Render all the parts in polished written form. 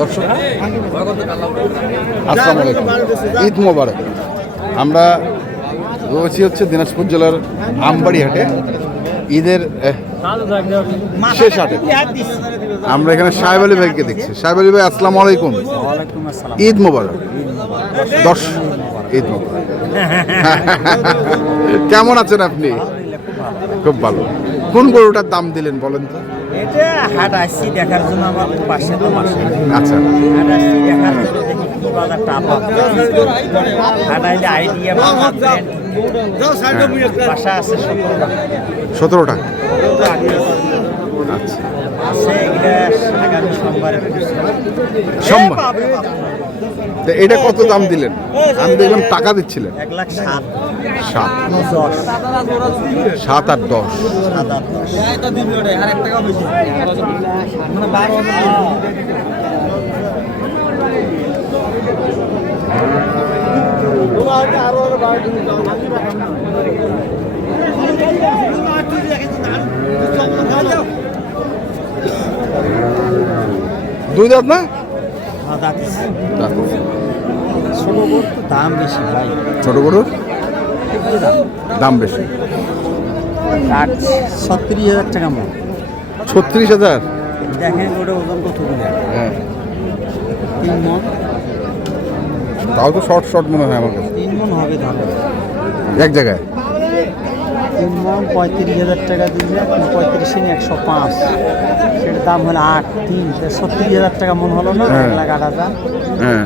দর্শক আসসালামু আলাইকুম, ঈদ মোবারক। আমরা রয়েছি হচ্ছে দিনাজপুর জেলার আমবাড়ি হাটে, ঈদের শেষ হাটে। আমরা এখানে সাহেব আলী ভাইকে দেখছি। সাহেব আলী ভাই আসসালামু আলাইকুম, ঈদ মোবারক। ঈদ মোবারক। কেমন আছেন আপনি? খুব ভালো। কোন গরুটার দাম দিলেন বলেন তো? এটা হাট আসছি দেখার জন্য, আমার পাশে তো পাশে। আচ্ছা, হাট আসছি দেখার জন্য, দেখি কি বাজার টাপ হাট আইলে আইডিয়া বাসা আছে 17টা। আচ্ছা, আছে এগুলা আগামী সোমবারে সোমবার। এটা কত দাম দিলেন? আমি দেখলাম টাকা দিচ্ছিলেন। 1,07,000 7 আর 10। দুই দাঁত না? ছোট গরুর দাম বেশি ভাই, ছোট গরুর দাম বেশি। 36,000 টাকা মন। 36,000? দেখেন ওটা ওজন কত করে? হ্যাঁ, 3 মন। তাও তো শর্ট মনে হয় আমার কাছে। 3 মন হবে ধরো এক জায়গায়। 3 মন 35,000 টাকা দিলে 35 105, সেটার দাম হলো 8 3 36,000 টাকা মন হলো না? 1,08,000। হ্যাঁ,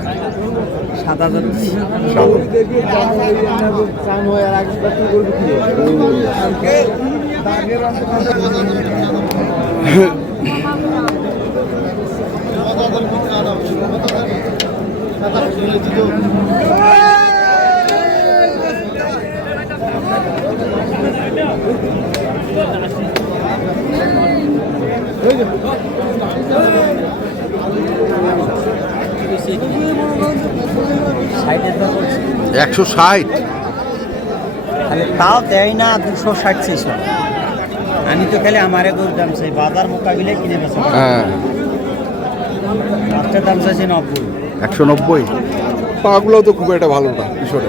7,000। $160। তাও দেয় না, 260 আমি তো খালি আমারে গরুর দাম চাই, বাজার মোকাবিলায় কিনে বেচা। হ্যাঁ, মাছটার দাম চাইছে 90। 190। পাগুলোও তো খুব একটা ভালো না কিশোরে।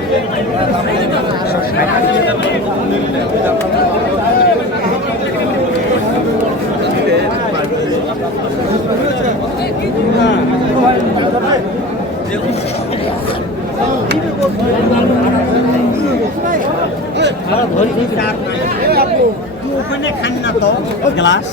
ওখানে খান না তো গ্লাস।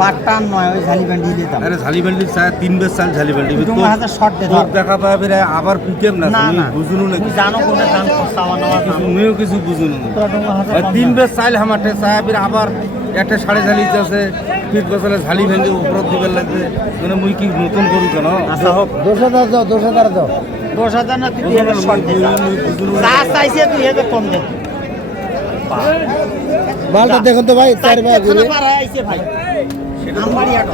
পাট্টান নয়, ওই ঝালিবান্ডি দিতাম। আরে ঝালিবান্ডি চায় 3 বেশ চাল ঝালিবান্ডি তো 2000 শর্ট দে তোর দেখা পাবে রে, আবার পিটেম না না না বুঝুনো না, তুমি জানো কোনে দাম চাওয়া নেওয়া দাম। তুমিও কিছু বুঝুনো না। 3 বেশ চাল হামাতে চায়, ফির আবার একটা সাড়ে ঝালি আছে, ফির বসলে ঝালি ভেঙে উপর দিবে লাগবে, মানে মুই কি নতুন করু কেন? আচ্ছা হোক, 10,000 দাও, 10,000 দাও। 10,000 না, তুই 2000 শর্ট দে। যা চাইছে 2000 কম দে। মালটা দেখুন তো ভাই, 4 ভাই ঘুরে পার আইছে ভাই, আমবাড়ি হাট।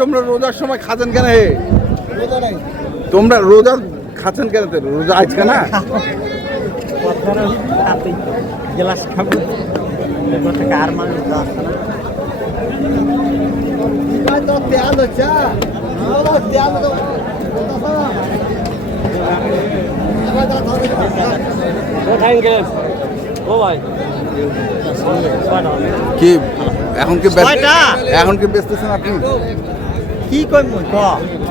তোমরা রোজার সময় খাচ্ছেন কেন? তোমরা রোজা খাচ্ছেন কেন? রোজা আজকে না? গ্লাস খাবো থেকে আর মানুষ আসছে কি এখন কি বেচতেছেন আপনি? কি কই মুই ক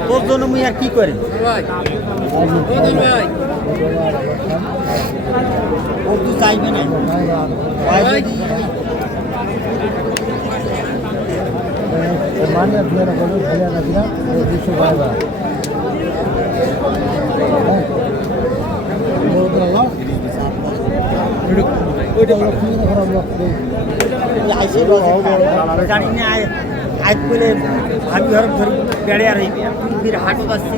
তোর জন্য মুই আর কি করি ও তুই চাইবে না জানি না আজ বলে ভাবি ঘর ধরি বেড়ে আর হইবে ফির হাটও আসছি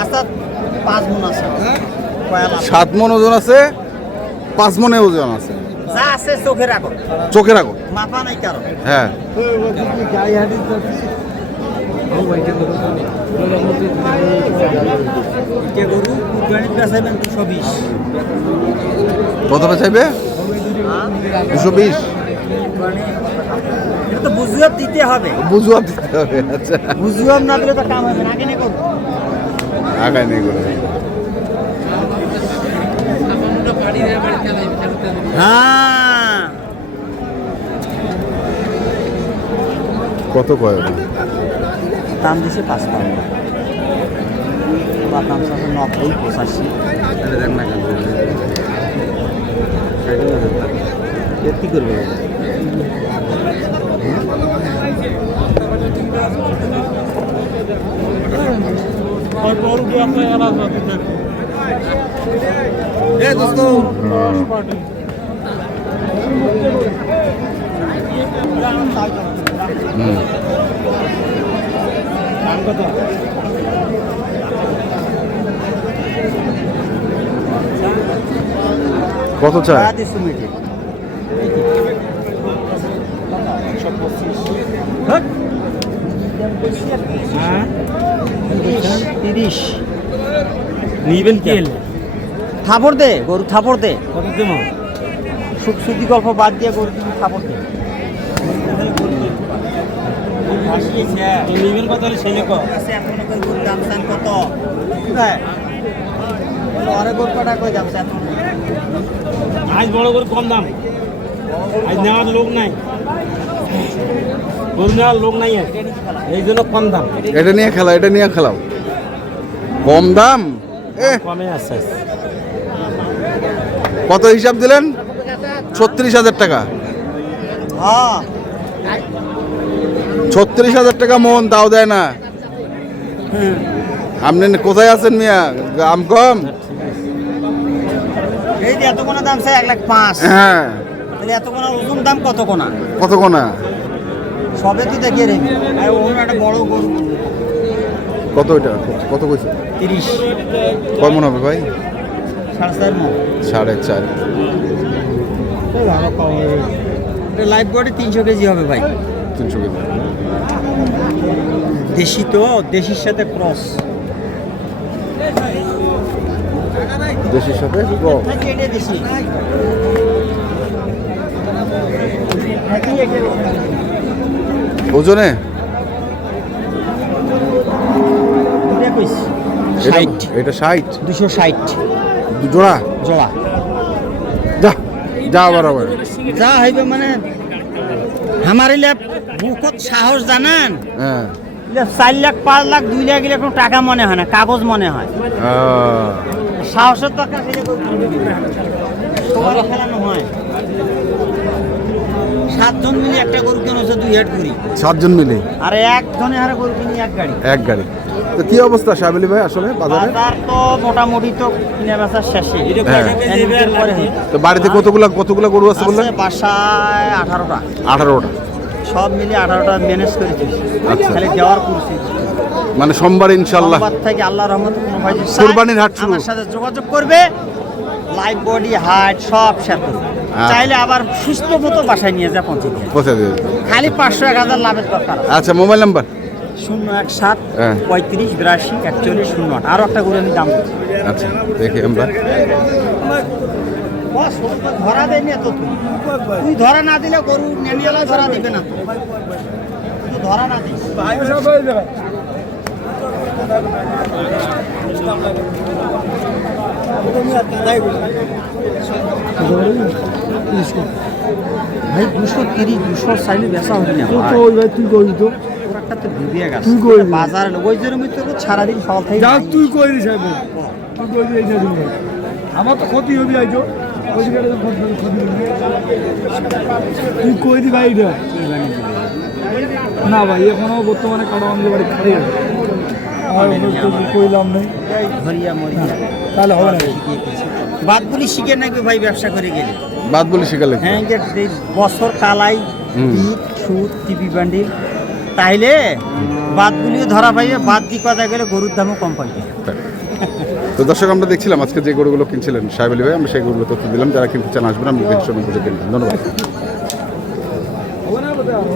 আচ্ছা 5 মণ আছে 7 মণ ওজন আছে 5 মণে ওজন আছে যা আছে চোখে রাখো চোখে রাখো মাথা নাই কারো হ্যাঁ কে গরু কুরবানির বেচাবেন 220 কত চাইবে 220 এটা তো বুঝুয়াব দিতে হবে বুঝুয়াব দিতে হবে আচ্ছা বুঝুয়াব না দিলে তো কাম হবে না কেন করব আগায় নেই করে হ্যাঁ কত কয় দাম দিছে 5 টাকা বা দাম আছে 90 85 কি করবে কত চায় নিবেন কেল থাপড় দে গরু থাপড় দে সুখ সুখী গল্প বাদ দিয়ে গরু তুমি থাপড় দে নিবেন কত ছেলে গরুর দাম চান কত অনেক গরু কটা কই দাম চান আজ বড় করে কম দাম আজ নেওয়ার লোক নাই গরু নেওয়ার লোক নাই এই জন্য কম দাম এটা নিয়ে খেলাও কম দাম কমে আসছে কত হিসাব দিলেন 36,000 টাকা হ্যাঁ 36,000 টাকা মন তাও দেয় না আপনি কোথায় আছেন মিয়া দাম কম এই যে এত কোনা দাম চাই 1,05,000 হ্যাঁ তাহলে এত কোনা ওজন দাম কত কোনা কত কোনা সবে তো দেখিয়ে রে আর ওর একটা বড় গরু কত এটা কত কইছে 30 কয় মন হবে ভাই 4.5 মণ 4.5 এটা লাইভ বডি 300 কেজি হবে ভাই 300 কেজি দেশি তো দেশির সাথে ক্রস দেশির সাথে এটা দেশি ওজনে এটা 60 260 জোড়া জোড়া যা বরাবর যা হইবে মানে আমার ইলে বুকত সাহস জানান হ্যাঁ 4 লাখ 5 লাখ 2 লাখ গেলে কোনো টাকা মনে হয় না কাগজ মনে হয় সাহসের দরকার সবার খেলানো হয় 7 জন মিলে একটা গরু কিনেছে 2 হেড করি 7 জন মিলে আর এক জনে হারে গরু কিনি এক গাড়ি তো কি অবস্থা সাহেব ভাই আসলে বাজারে বাজার তো মোটামুটি তো কিনে বেচা শেষে তো বাড়িতে কতগুলা গরু আছে বললেন বাসায় 18টা 18টা সব মিলে 18টা ম্যানেজ করেছি আচ্ছা খালি দেওয়ার করছি মানে সোমবার ইনশাআল্লাহ সোমবার থেকে আল্লাহর রহমতে কোনো ভাই কুরবানির হাট শুরু আমার সাথে যোগাযোগ করবে লাইভ বডি হাট সব সাথে চাইলে আবার সুস্থ মতো বাসায় নিয়ে যা পৌঁছে দিয়ে খালি 500-1000 লাভের দরকার আচ্ছা মোবাইল নাম্বার 017 35 82 41 08 আরো একটা গরু আমি দাম দিচ্ছি আচ্ছা দেখি আমরা বস ধরা দেয় না তো তুই ধরা না দিলে গরু নেনিয়ালা ধরা দিবে না তুই ধরা না দিস ভাই 230 200 চাইলে বেচা হবে না ভাই। ভাই তুই কইলি তো ওর একটা তো বিবিয়া গেছে তুই কই? বাজারে ওই জন্য তো সারাদিন সকাল থেকে যা তুই কইলি সাহেব তুই কইলি এই দিন আমার তো ক্ষতি হবি আইজো ওই দিকে ক্ষতি তুই কই দি ভাই এটা না ভাই এখনো বর্তমানে কারো আমাদের বাড়ি খালি আছে আর কইলাম নেই ধরিয়া মরিয়া তাহলে হবে না বাদগুলি শিখে নাকি ভাই ব্যবসা করে গেলে বাদ বলি শিকালে হ্যাঁ যে এই বছর কালাই ইট সুদ টিপি বান্ডিল তাইলে বাদগুলিও ধরা পাইবে বাদ দিয়ে কথা গেলে গরুর দামও কম পাইবে তো দর্শক আমরা দেখছিলাম আজকে যে গরুগুলো কিনছিলেন সাহেব আলী ভাই, আমরা সেই গরুগুলো তথ্য দিলাম। যারা কিনতে চান আসবেন, আমি দেখে শুনে বুঝে কিনবেন। ধন্যবাদ। হবে না বোধহয় আরো